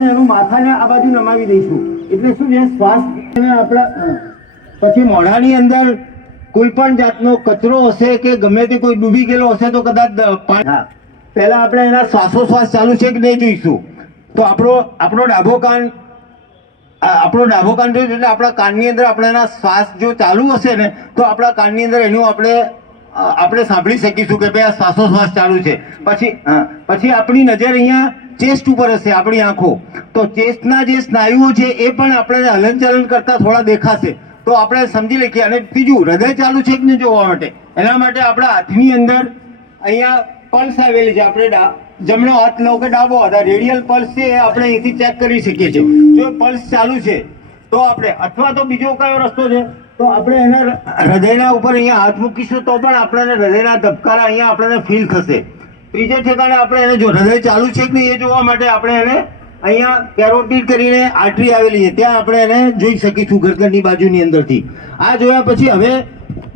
એનું માથાને આ બાજુ નમાવી દઈશું એટલે શું છે શ્વાસ આપણા પછી મોઢાની અંદર કોઈ પણ જાતનો કચરો હશે કે ગમે તે કોઈ ડૂબી ગયેલો હશે તો કદાચ પહેલા આપણે એના શ્વાસોશ્વાસ ચાલુ છે કે નહીં જોઈશું. તો આપણો ડાબો કાન જોઈશું એટલે આપણા કાનની અંદર આપણે એના શ્વાસ જો ચાલુ હશે ને તો આપણા કાનની અંદર એનું આપણે સાંભળી શકીશું કે ભાઈ આ શ્વાસોશ્વાસ ચાલુ છે. પછી આપણી નજર અહીંયા ચેસ્ટ ઉપર હશે, આપણી આંખો, તો ચેસ્ટના જે સ્નાયુઓ છે એ પણ આપણે હલનચલન કરતા થોડા દેખાશે તો આપણે સમજી લઈએ. અને બીજું હૃદય ચાલુ છે કે નહીં જોવા માટે એના માટે આપણા હાથની અંદર અહીંયા પલ્સ આવેલી છે. આપણે જમણો હાથ લો કે ડાબો હાથ, રેડિયલ પલ્સ છે એ આપણે અહીંથી ચેક કરી શકીએ છીએ. જો પલ્સ ચાલુ છે તો આપણે, અથવા તો બીજો કયો રસ્તો છે તો આપણે એના હૃદયના ઉપર અહીંયા હાથ મૂકીશું તો પણ આપણને હૃદયના ધબકારા અહીંયા આપણને ફીલ થશે. ત્રીજે ઠેકાણે આપણે એને જો હૃદય ચાલુ છે કે નહીં એ જોવા માટે આપણે એને અહીંયા કેરોટીડ કરીને આર્ટરી આવેલી છે ત્યાં આપણે એને જોઈ શકીશું ગરદનની બાજુની અંદરથી. આ જોયા પછી હવે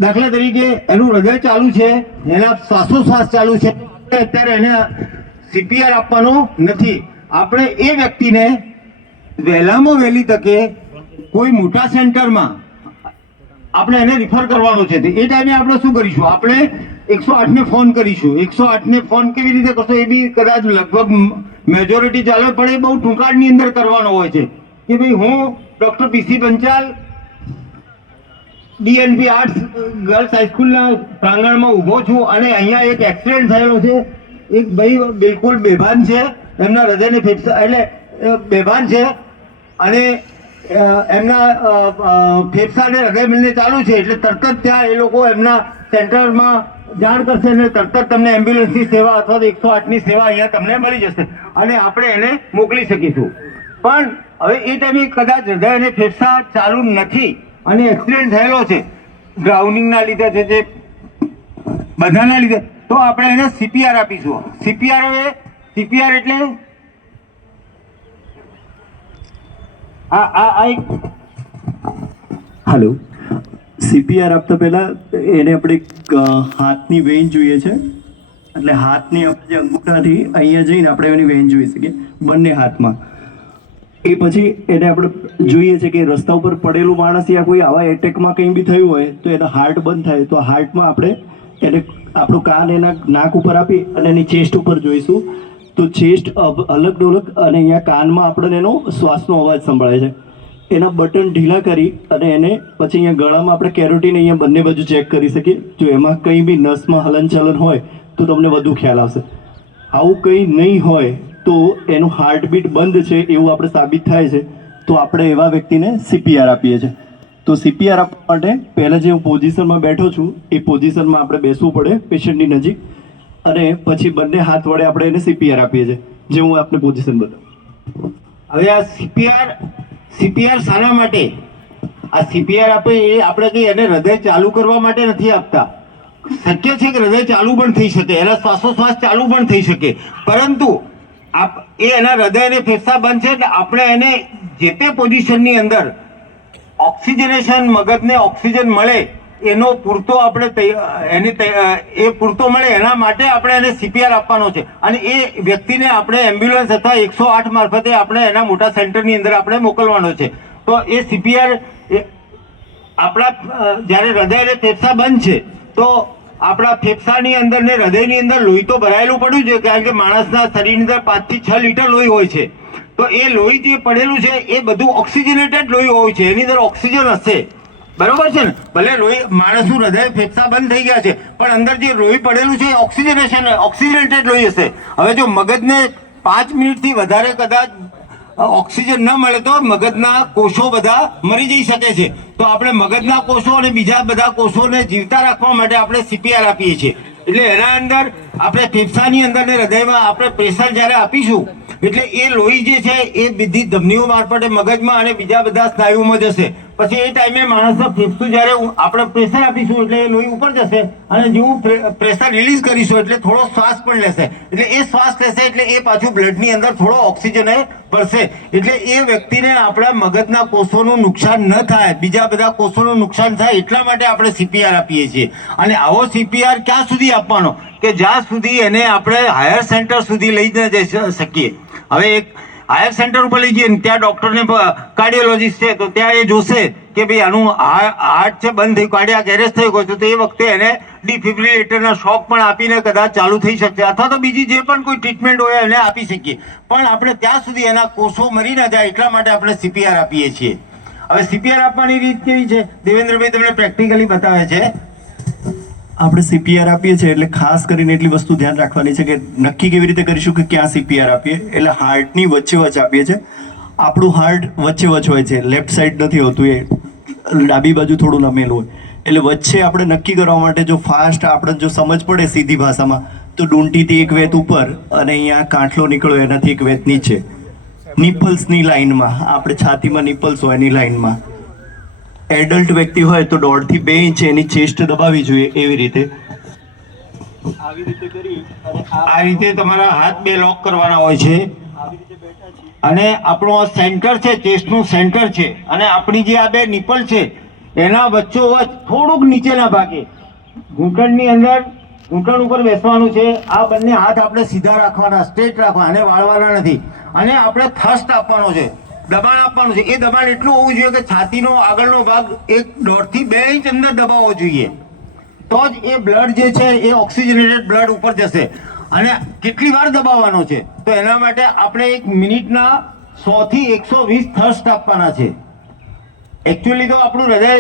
દાખલા તરીકે એનું હૃદય ચાલુ છે, એના શ્વાસોશ્વાસ ચાલુ છે, અત્યારે એને સીપીઆર આપવાનો નથી. આપણે એ વ્યક્તિને વહેલામાં વહેલી તકે કોઈ મોટા સેન્ટરમાં આપણે એને રિફર કરવાનો છે. એ ટાઈમે આપણે શું કરીશું, આપણે 108 ને ફોન કરીશું. 108 ને ફોન કેવી રીતે કરશો એ બી કદાચ લગભગ મેજોરિટી ચાલે, પણ એ બહુ ટૂંકાળની અંદર કરવાનો હોય છે કે ભાઈ હું ડૉક્ટર પીસી પંચાલ DNP આર્ટ્સ ગર્લ્સ હાઈસ્કૂલના પ્રાંગણમાં ઊભો છું અને અહીંયા એક એક્સિડન્ટ થયેલો છે. એક ભાઈ બિલકુલ બેભાન છે, એમના હૃદયને ફેફસા એટલે બેભાન છે અને એમના ફેફસાને હૃદય મિલને ચાલુ છે એટલે તરત જ ત્યાં એ લોકો એમના સેન્ટરમાં જાણ કરશે અને તરત જ તમને એમ્બ્યુલન્સની સેવા અથવા તો 108ની સેવા અહીંયા તમને મળી જશે અને આપણે એને મોકલી શકીશું. પણ હવે એ ટાઈમે કદાચ હૃદય અને ફેફસા ચાલુ નથી અને એક્સિડન્ટ થયેલો છે, ડ્રાઉનિંગના લીધે છે, જે બધાના લીધે, તો આપણે એને CPR આપીશું. CPR એટલે હેલો, CPR આપતા પહેલા એને આપણે હાથની વેઇન જોઈએ છે, એટલે હાથની આપણે જે અંગૂઠાથી અહીંયા જઈને આપણે એની વેઇન જોઈ શકીએ બંને હાથમાં. એ પછી એને આપણે જોઈએ છે કે રસ્તા ઉપર પડેલું માણસ યા કોઈ આવા એટેકમાં કંઈ બી થયું હોય તો એનો હાર્ટ બંધ થાય તો હાર્ટમાં આપણે એને આપણું કાન એના નાક ઉપર આપી અને એની ચેસ્ટ ઉપર જોઈશું તો ચેસ્ટ અલગ ડોલક અને અહીંયા કાનમાં આપણને એનો શ્વાસનો અવાજ સંભળાય છે. એના બટન ઢીલા કરી અને એને પછી અહીંયા ગળામાં આપણે કેરોટીન અહીંયા બંને બાજુ ચેક કરી શકીએ. જો એમાં કંઈ બી નસમાં હલનચલન હોય તો તમને વધુ ખ્યાલ આવશે. આવું કંઈ નહીં હોય તો એનું હાર્ટબીટ બંધ છે એવું આપણે સાબિત થાય છે તો આપણે એવા વ્યક્તિને CPR આપીએ છીએ. તો CPR આપવા માટે પહેલાં જે હું પોઝિશનમાં બેઠો છું એ પોઝિશનમાં આપણે બેસવું પડે પેશન્ટની નજીક અને પછી બંને હાથ વડે આપણે એને CPR આપીએ છીએ, જે હું આપને પોઝિશન બતાવું. હવે આ CPR શાના માટે આ CPR આપે એ આપણે કંઈ એને હૃદય ચાલુ કરવા માટે નથી આપતા. શક્ય છે કે હૃદય ચાલુ પણ થઈ શકે, એના શ્વાસોશ્વાસ ચાલુ પણ થઈ શકે, પરંતુ એના હૃદય અને ફેફસા બંધ છે એટલે આપણે એને જે તે પોઝિશનની અંદર ઓક્સિજનેશન, મગજને ઓક્સિજન મળે એનો પૂરતો આપણે એ પૂરતો મળે એના માટે આપણે એને CPR આપવાનો છે. અને એ વ્યક્તિને આપણે એમ્બ્યુલન્સ અથવા 108 મારફતે આપણે એના મોટા સેન્ટરની અંદર આપણે મોકલવાનો છે. તો એ CPR આપણા જ્યારે હૃદય અને ફેફસા બંધ છે તો આપણા ફેફસાની અંદર ને હૃદયની અંદર લોહી તો ભરાયેલું પડ્યું છે, કારણ કે માણસના શરીરની અંદર 5 થી 6 લીટર લોહી હોય છે. તો એ લોહી જે પડેલું છે એ બધું ઓક્સિજનેટેડ લોહી હોય છે, એની અંદર ઓક્સિજન હશે, બરોબર છે ને. ભલે લોહી માણસનું હૃદય ફેફસા બંધ થઈ ગયા છે પણ અંદર જે લોહી પડેલું છે એ ઓક્સિજનેટેડ લોહી હશે. હવે જો મગજને 5 મિનિટથી વધારે કદાચ ઓક્સિજન ન મળે તો મગજના કોષો બધા મરી જઈ શકે છે. તો આપણે મગજના કોષો અને બીજા બધા કોષોને જીવતા રાખવા માટે આપણે CPR આપીએ છીએ. એટલે એના અંદર આપણે ફેફસાની અંદર ને હૃદયમાં આપણે પ્રેશર જ્યારે આપીશું એટલે એ લોહી જે છે એ બધી ધમનીઓ મારફતે મગજમાં અને બીજા બધા સ્નાયુઓમાં જશે. પછી એ ટાઈમે માણસના ફેફસું જ્યારે આપણે પ્રેશર આપીશું એટલે એ લોહી ઉપર જશે અને જેવું પ્રેશર રિલીઝ કરીશું એટલે થોડો શ્વાસ પણ લેશે. એટલે એ શ્વાસ લેશે એટલે એ પાછું બ્લડની અંદર થોડો ઓક્સિજન ભરશે. એટલે એ વ્યક્તિને આપણા મગજના કોષોનું નુકસાન ન થાય, બીજા બધા કોષોનું નુકસાન થાય એટલા માટે આપણે CPR આપીએ છીએ. અને આવો CPR ક્યાં સુધી આપવાનો કે જ્યાં સુધી એને આપણે હાયર સેન્ટર સુધી લઈ ન જઈ શકીએ. હવે એક હાયર સેન્ટર ઉપર લઈ જઈએ ને ત્યાં ડૉક્ટરને કાર્ડિયોલોજીસ્ટ છે તો ત્યાં એ જોશે કે ભાઈ આનું હાર્ટ છે બંધ થયું, કાર્ડિયાક એરેસ્ટ થઈ ગયો છે, તો એ વખતે એને ડિફિબ્રિલેટરના શોક પણ આપીને કદાચ ચાલુ થઈ શકશે, અથવા તો બીજી જે પણ કોઈ ટ્રીટમેન્ટ હોય એને આપી શકીએ. પણ આપણે ત્યાં સુધી એના કોષો મરી ન જાય એટલા માટે આપણે CPR આપીએ છીએ. હવે CPR આપવાની રીત કેવી છે દેવેન્દ્રભાઈ તમને પ્રેક્ટિકલી બતાવે છે. આપણે CPR આપીએ છીએ એટલે ખાસ કરીને એટલી વસ્તુ ધ્યાન રાખવાની છે કે નક્કી કેવી રીતે કરીશું કે ક્યાં CPR આપીએ. એટલે હાર્ટની વચ્ચે વચ્ચે આપીએ છીએ. આપણું હાર્ટ વચ્ચે વચ્ચે હોય છે, લેફ્ટ સાઈડ નથી હોતું, એ ડાબી બાજુ થોડું નમેલું હોય. એટલે વચ્ચે આપણે નક્કી કરવા માટે જો ફાસ્ટ આપણે જો સમજ પડે સીધી ભાષામાં તો ડૂંટીથી એક વેત ઉપર અને અહીંયા કાંઠલો નીકળ્યો એનાથી એક વેત નીચે, નિપલ્સની લાઇનમાં, આપણે છાતીમાં નિપલ્સ હોય એની લાઇનમાં. એડલ્ટ વ્યક્તિ હોય તો 1.5 થી 2 ઇંચ એની ચેસ્ટ દબાવવી જોઈએ. એવી રીતે આવી રીતે કરી અને આ રીતે તમારા હાથ બે લોક કરવાના હોય છે આવી રીતે બેઠા છીએ. અને આપણો આ સેન્ટર છે, ચેસ્ટનું સેન્ટર છે, અને આપણી જે આ બે નિપલ છે એના વચ્ચોવચ્ચ થોડુંક નીચેના ભાગે ઘૂંટણની અંદર ઘૂંટણ ઉપર બેસવાનું છે. આ બંને હાથ આપણે સીધા રાખવાના, સ્ટ્રેટ રાખવાના, અને વાળવાના નથી. અને આપણે થ્રસ્ટ આપવાનો છે, દબાણ આપવાનું છે. એ દબાણ એટલું હોવું જોઈએ કે છાતીનો આગળનો ભાગ 1.5 થી 2 ઇંચ અંદર દબાવવો જોઈએ, તો જ એ બ્લડ જે છે એ ઓક્સિજનેટેડ બ્લડ ઉપર જશે. અને કેટલી વાર દબાવવાનો છે તો એના માટે આપણે 1 મિનિટના 100 થી 120 થ્રસ્ટ આપવાના છે. એકચ્યુઅલી તો આપણું હૃદય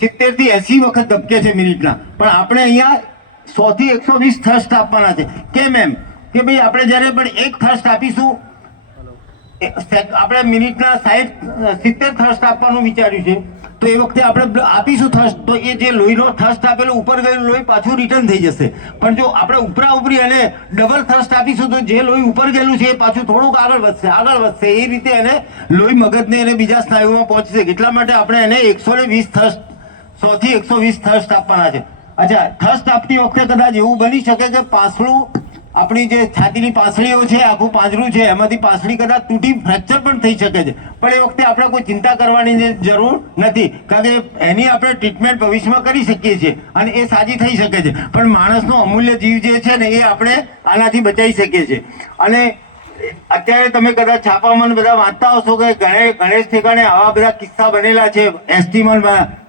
70 થી 80 વખત ધબકે છે મિનિટના, પણ આપણે અહીંયા 100 થી 120 થ્રસ્ટ આપવાના છે. કેમ એમ કે ભાઈ આપણે જ્યારે પણ એક થ્રસ્ટ આપીશું, આપણે મિનિટના 70 થ્રસ્ટ આપવાનું વિચાર્યું છે, તો એ વખતે આપણે આપીશું થ્રસ્ટ, તો એ જે લોહીનો થ્રસ્ટ આપેલો ઉપર ગયેલું લોહી પાછું રિટર્ન થઈ જશે. પણ જો આપણે ઉપરા ઉપરી એને ડબલ થ્રસ્ટ આપીશું તો જે લોહી ઉપર ગયેલું છે એ પાછું થોડુંક આગળ વધશે. એ રીતે એને લોહી મગજને અને બીજા સ્નાયુઓમાં પહોંચશે. એટલા માટે આપણે એને 120 થ્રસ્ટ, 100 થી 120 થ્રસ્ટ આપવાના છે. અચ્છા, થ્રસ્ટ આપતી વખતે કદાચ એવું બની શકે કે પાછલું, આપણી જે છાતીની પાસળીઓ છે, આખું પાંજરું છે, એમાંથી પાસળી કદાચ તૂટી ફ્રેક્ચર પણ થઈ શકે છે. પણ એ વખતે આપણે કોઈ ચિંતા કરવાની જરૂર નથી, કારણ કે એની આપણે ટ્રીટમેન્ટ ભવિષ્યમાં કરી શકીએ છીએ અને એ સાજી થઈ શકે છે. પણ માણસનો અમૂલ્ય જીવ જે છે ને એ આપણે આનાથી બચાવી શકીએ છીએ. અને અત્યારે તમે કદાચ છાપામાં બધા વાંચતા હશો કે ગણેશ ઠેકાણે આવા બધા કિસ્સા બનેલા છે, એસટીમાં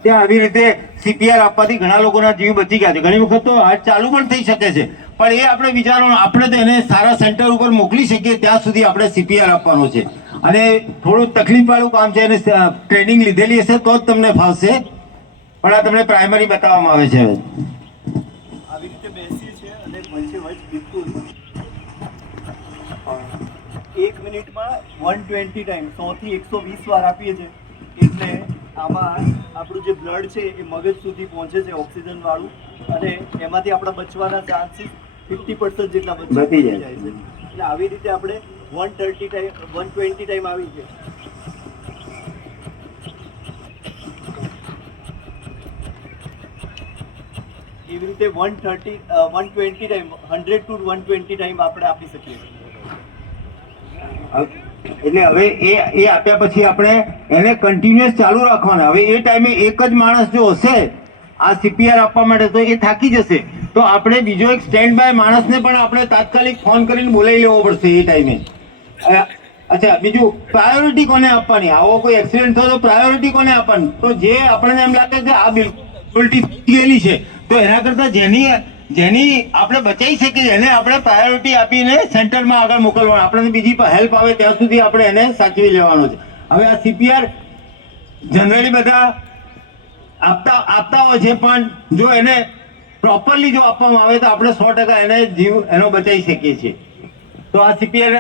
ત્યાં આવી રીતે CPR આપવાથી ઘણા લોકોના જીવ બચી ગયા છે. ઘણી વખત તો હાર્ટ ચાલુ પણ થઈ શકે છે, પણ એ આપણે વિચારવાનું, આપણે તો એને સારા સેન્ટર ઉપર મોકલી શકીએ ત્યાં સુધી આપણે CPR આપવાનો છે. અને થોડું તકલીફવાળું કામ છે, એને ટ્રેનિંગ લીધેલી હશે તો જ તમને ફાવશે, પણ આ તમને પ્રાઇમરી બતાવવામાં આવે છે. આવી રીતે બેસીએ છીએ અને વચ્ચે વચ્ચે બિલકુલ 1 મિનિટમાં 120 ટાઈમ 100 થી 120 વાર આપીએ છીએ. એટલે આમાં આપણું જે બ્લડ છે એ મગજ સુધી પહોંચે છે ઓક્સિજન વાળું, અને એમાંથી આપણા બચવાના ચાન્સીસ 50% જેટલા બચી જાય છે. એટલે આવી રીતે આપણે 120 ટાઈમ આવી છે. એવી રીતે 120 ટાઈમ 100 to 120 ટાઈમ આપણે આપી શકીએ છીએ. એટલે હવે એ આપ્યા પછી આપણે એને કન્ટિન્યુઅસ ચાલુ રાખવાના. હવે એ ટાઈમે એક જ માણસ જો હશે આ CPR આપવા માટે તો એ થાકી જશે, તો આપણે બીજો એક સ્ટેન્ડ બાય માણસને પણ આપણે તાત્કાલિક ફોન કરીને બોલાવી લેવો પડશે એ ટાઈમે. અચ્છા, બીજું પ્રાયોરિટી કોને આપવાની? આવો કોઈ એક્સિડન્ટ થયો તો પ્રાયોરિટી કોને આપવાની? તો જે આપણને એમ લાગે કે આ બિલકુલ ગયેલી છે તો એના કરતાં જેની આપણે બચાવી શકીએ એને આપણે પ્રાયોરિટી આપીને સેન્ટરમાં આગળ મોકલવાનું. આપણને બીજી હેલ્પ આવે ત્યાં સુધી આપણે એને સાચવી લેવાનો છે. હવે આ CPR જનરલી બધા આપતા હોય છે, પણ જો એને પ્રોપરલી જો આપવામાં આવે તો આપણે 100% એને જીવ એનો બચાવી શકીએ છીએ. તો આ CPR